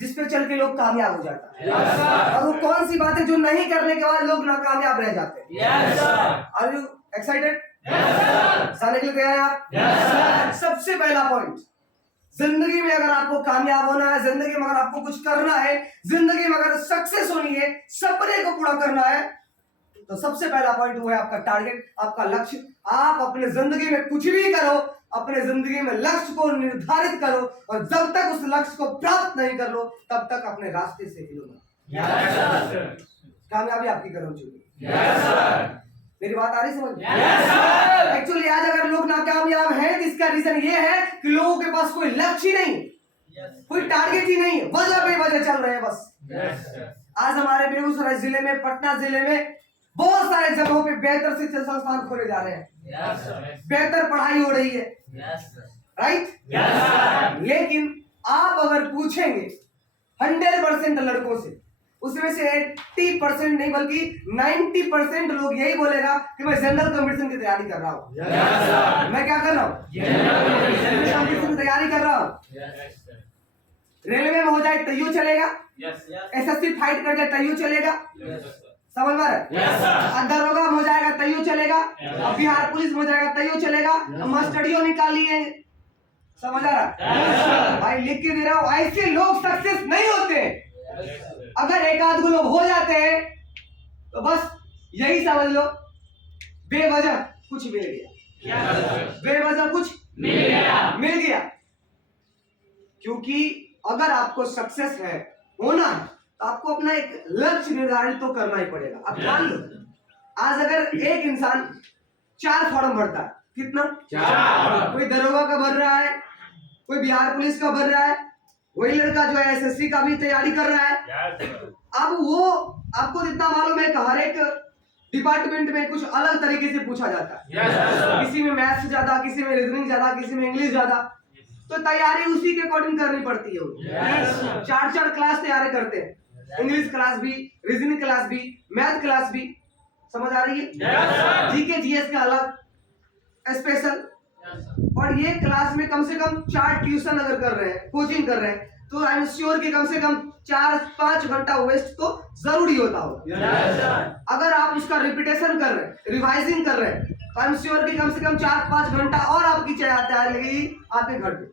जिसपे चल के लोग कामयाब हो जाता है। और वो कौन सी बातें जो नहीं करने के बाद लोग नाकामयाब रह जाते हैं। Are you excited? सारे के लिए तैयार हैं आप? सबसे पहला पॉइंट, जिंदगी में अगर आपको कामयाब होना है, जिंदगी में अगर आपको कुछ करना है, जिंदगी में अगर सक्सेस होनी है, सपने को पूरा करना है, तो सबसे पहला पॉइंट वो है आपका टारगेट, आपका लक्ष्य। आप अपने जिंदगी में कुछ भी करो, अपने जिंदगी में लक्ष्य को निर्धारित करो, और जब तक उस लक्ष्य को प्राप्त नहीं कर लो तब तक अपने रास्ते से हिलो मत। कामयाबी आपकी कदम चुनी। मेरी बात आ रही समझ? एक्चुअली आज अगर लोग नाकामयाब हैं, इसका रीजन ये है कि लोगों के पास कोई लक्ष्य ही नहीं, कोई टारगेट ही नहीं, वजह बेवजह चल रहे हैं बस। आज हमारे बेगूसराय जिले में, पटना जिले में बहुत सारे जगहों पे बेहतर शिक्षण संस्थान खोले जा रहे हैं, बेहतर पढ़ाई हो रही है, राइट? लेकिन आप अगर पूछेंगे 100% लड़कों से, उसमें से 80% नहीं बल्कि 90% लोग यही बोलेगा कि मैं जनरल कंपटीशन की तैयारी कर रहा हूँ। मैं क्या कर रहा हूँ? जनरल कंपटीशन की तैयारी कर रहा हूँ। रेलवे में हो जाए तैयो चलेगा, एसएससी फाइट कर जाए तैयो चलेगा, समझ में? दरोगा हो जाएगा तैयो चलेगा, अब बिहार पुलिस हो जाएगा तैयो चलेगा, मास्टरियो निकाल लिए, समझ आ रहा? भाई लिख के दे रहा हूँ, ऐसे लोग सक्सेस नहीं होते। अगर एक आध लोग हो जाते हैं तो बस यही समझ लो बेवजह कुछ मिल गया, बेवजह कुछ मिल गया। क्योंकि अगर आपको सक्सेस है, होना है, तो आपको अपना एक लक्ष्य निर्धारित तो करना ही पड़ेगा। अब मान लो आज अगर एक इंसान 4 फॉर्म भरता है, कितना? 4। कोई दरोगा का भर रहा है, कोई बिहार पुलिस का भर रहा है, वही लड़का जो है एसएससी का भी तैयारी कर रहा है। अब वो आपको जितना मालूम है हर एक डिपार्टमेंट में कुछ अलग तरीके से पूछा जाता है। किसी में मैथ्स ज्यादा, किसी में रीजनिंग ज्यादा, किसी में इंग्लिश ज्यादा, तो तैयारी उसी के अकॉर्डिंग करनी पड़ती है। 4 क्लास तैयारी करते हैं, इंग्लिश क्लास भी, रीजनिंग क्लास भी, मैथ क्लास भी, समझ आ रही है? जीके जीएस का अलग स्पेशल, और ये क्लास में कम से कम 4 ट्यूशन अगर कर रहे हैं, कोचिंग कर रहे हैं, तो आई एम श्योर कि कम से कम 4-5 घंटा वेस्ट तो जरूरी होता होगा। अगर आप उसका रिपीटेशन कर रहे हैं, रिवाइजिंग कर रहे हैं, तो आई एम श्योर कि कम से कम 4-5 घंटा और आपकी तैयारी लगेगी आपके घर पे।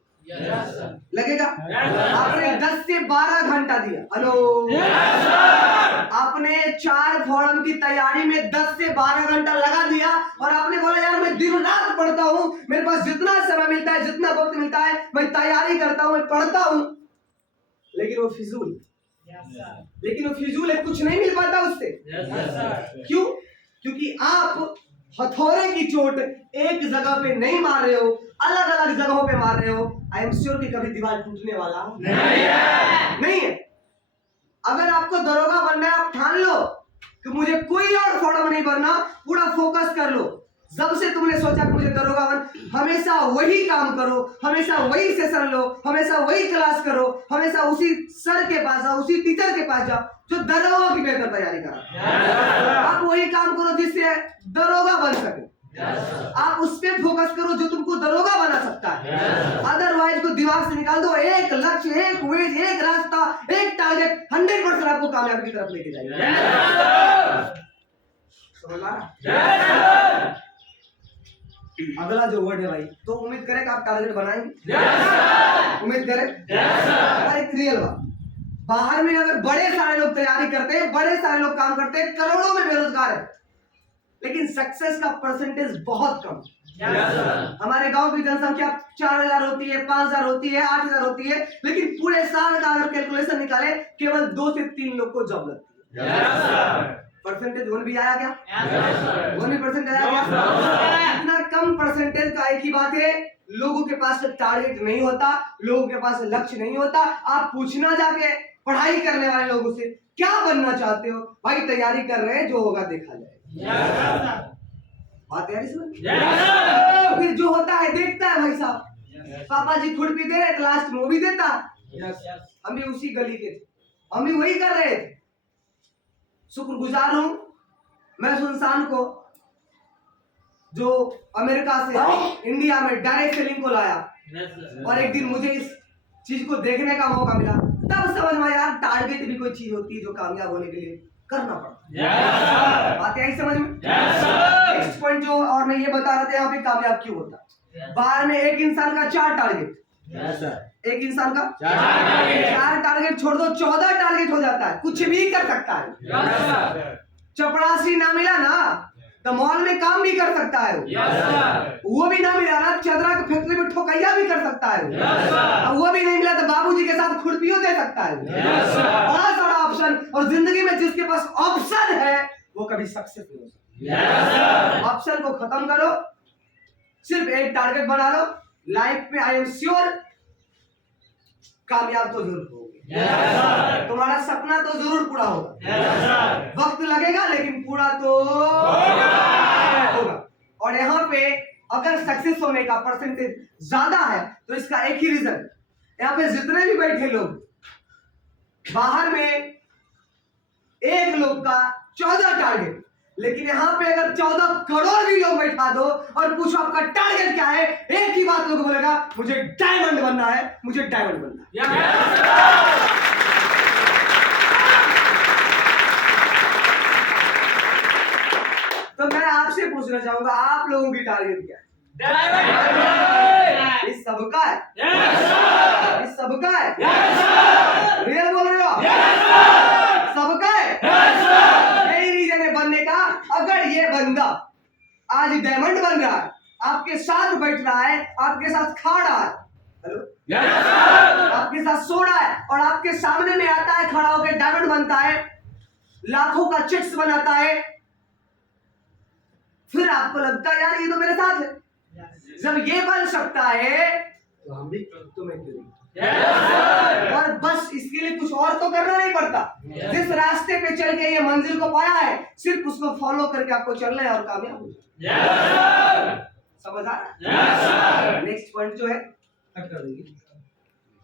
लगेगा? आपने 10 से 12 घंटा दिया। हेलो, आपने 4 फॉर्म की तैयारी में 10 से 12 घंटा लगा दिया, और आपने बोला यार मैं दिन रात पढ़ता हूँ, मेरे पास जितना समय मिलता है, जितना वक्त मिलता है, मैं तैयारी करता हूँ, मैं पढ़ता हूँ, लेकिन वो फिजूल, लेकिन वो फिजूल है, कुछ नहीं मिल पाता उससे। क्यों? क्योंकि आप हथौड़े की चोट एक जगह पे नहीं मार रहे हो, अलग अलग जगहों पे मार रहे हो। आई एम श्योर कि कभी दीवार टूटने वाला नहीं है। अगर आपको दरोगा बनना है, आप ठान लो कि मुझे कोई और फॉर्म नहीं भरना, पूरा फोकस कर लो। जब से तुमने सोचा कि मुझे दरोगा बन, हमेशा वही काम करो, हमेशा वही सेशन लो, हमेशा वही क्लास करो, हमेशा उसी सर के पास जाओ, उसी टीचर के पास जाओ जो दरोगा की बेहतर तैयारी करा। आप वही काम करो जिससे दरोगा बन सके। आप उस पर फोकस करो जो तुमको दरोगा बना सकता है। अदरवाइज को दिमाग से निकाल दो। एक लक्ष्य, एक वेज, एक रास्ता, एक टारगेट 100% आपको कामयाबी की तरफ लेके जाएगा। अगला जो वर्ड है भाई, तो उम्मीद करें कि आप टारगेट बनाएंगे। उम्मीद करें। एक रियल बात, बाहर में अगर बड़े सारे लोग तैयारी करते हैं, बड़े सारे लोग काम करते हैं, करोड़ों में बेरोजगार है, लेकिन सक्सेस का परसेंटेज बहुत कम। हमारे गांव की जनसंख्या 4000 होती है, 5000 होती है, 8000 होती है, लेकिन पूरे साल का अगर कैलकुलेशन निकाले केवल 2 से 3 लोग को जॉब लगती है। परसेंटेज वन भी आया क्या? 1% आया क्या? इतना कम परसेंटेज का एक ही बात है, लोगों के पास टारगेट नहीं होता, लोगों के पास लक्ष्य नहीं होता। आप पूछना जाके पढ़ाई करने वाले लोगों से क्या बनना चाहते हो, भाई तैयारी कर रहे हैं, जो होगा देखा जाएगा। बात यार इसमें फिर जो होता है देखता है भाई साहब। पापा जी खुरपी दे रहे, लास्ट में वो भी देता। हम भी उसी गली के थे, हम भी वही कर रहे थे। शुक्रगुजार हूं मैं उस इंसान को जो अमेरिका से इंडिया में डायरेक्ट सेलिंग को लाया, और एक दिन मुझे इस चीज को देखने का मौका मिला, तब समझ में यार टारगेट भी कोई चीज होती है जो कामयाब होने के लिए करना पड़ता है। बात आई समझ में? नेक्स्ट पॉइंट जो और मैं ये बता रहा था यहाँ पे कामयाब क्यों होता है। बाहर में एक इंसान का 4 टारगेट, एक इंसान का 4 टारगेट छोड़ दो 14 टारगेट हो जाता है, कुछ भी कर सकता है। चपरासी ना मिला ना तो मॉल में काम भी कर सकता है, वो भी ना मिला ना चदरा की फैक्ट्री में ठोकैया भी कर सकता है, वो भी नहीं मिला तो बाबूजी के साथ खुरपियों दे सकता है। बड़ा सारा ऑप्शन, और जिंदगी में जिसके पास ऑप्शन है वो कभी सक्सेस नहीं हो सकता। ऑप्शन को खत्म करो, सिर्फ एक टारगेट बना लो, लाइफ में आई एम श्योर कामयाब तो जरूर होगे। तुम्हारा सपना तो जरूर पूरा होगा, वक्त लगेगा लेकिन पूरा तो होगा। और यहाँ पे अगर सक्सेस होने का परसेंटेज ज्यादा है तो इसका एक ही रीजन, यहाँ पे जितने भी बैठे लोग बाहर में एक लोग का 14 टारगेट, लेकिन यहाँ पे अगर 14 करोड़ भी लोग बैठा दो और पूछो आपका टारगेट क्या है, एक ही बात लोग बोलेगा मुझे डायमंड बनना है, मुझे डायमंड बनना है। तो मैं आपसे पूछना चाहूंगा आप लोगों की टारगेट क्या है? इस सबका है? इस सबका है? रियल बोल रहे हो? सबका है? यही रीजन है बनने का। अगर ये बंदा आज डायमंड बन रहा है, आपके साथ बैठ रहा है, आपके साथ खा रहा है, हेलो, आपके साथ सो रहा है और आपके सामने में आता है, खड़ा होकर डायमंड बनता है, लाखों का चेक्स बनाता है, फिर आपको लगता है यार ये तो मेरे साथ है। जब ये बन सकता है तो हम भी तुम्हें और बस इसके लिए कुछ और तो करना नहीं पड़ता। जिस रास्ते पे चल के ये मंजिल को पाया है, सिर्फ उसको फॉलो करके आपको चलना है और कामयाब हो जाना। समझ आ रहा है? नेक्स्ट पॉइंट जो है कट कर देंगे।